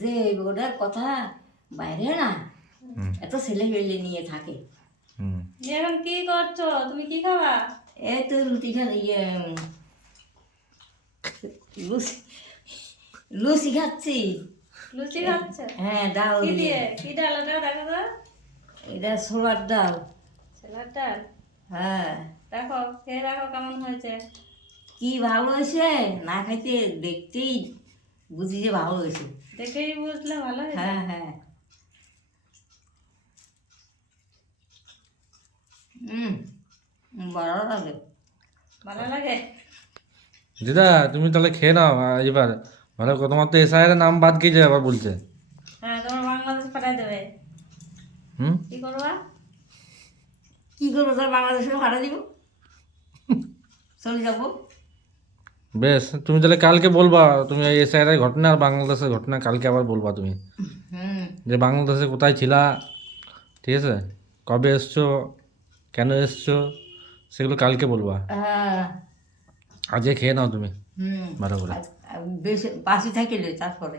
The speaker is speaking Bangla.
যে ওটার কথা বাইরে না এত ছেলে পেলে নিয়ে থাকে। এখন কি করছো? তুমি কি খাবা? এই তো রুটি খা লুচি লুচি খাচ্ছি। লুচি খাচ্ছ? হ্যাঁ, ডাল কি দিয়ে। দিয়ে? কি ডাল ওটা দেখো তো। এটা ছোলার ডাল। ছোলার ডাল? হ্যাঁ, দেখো, খেয়ে দেখো কেমন হয়েছে। কি ভালো হয়েছে, না খাইতে দেখতেই বুঝি যে ভালো হয়েছে। দেখেই বুঝলে ভালো হয়েছে। হ্যাঁ হ্যাঁ। ভালো লাগে। ভালো লাগে? দিদা তুমি তাহলে খেয়ে নাও এবার। ভালো করে, তোমার তো এসআইয়ের নাম বাদ গিয়েছে আবার বলছে। হ্যাঁ, তোমার বাংলাদেশ পাঠাই দেবে। হুম কি করবা? কি করবো, তার বাংলাদেশে ভাড়া দিব, চলে যাবো। বেশ, তুমি তাহলে কালকে বলবা, তুমি এই এসআইয়ের ঘটনা আর বাংলাদেশের ঘটনা কালকে আবার বলবা তুমি, হুম। যে বাংলাদেশে কোথায় ছিলা, ঠিক আছে, কবে এসছো, কেন এসছো, সেগুলো কালকে বলবা। হ্যাঁ। আজকে খেয়ে নাও তুমি হুম। ভালো করে। বেশি বাসি থাকিলে তারপরে।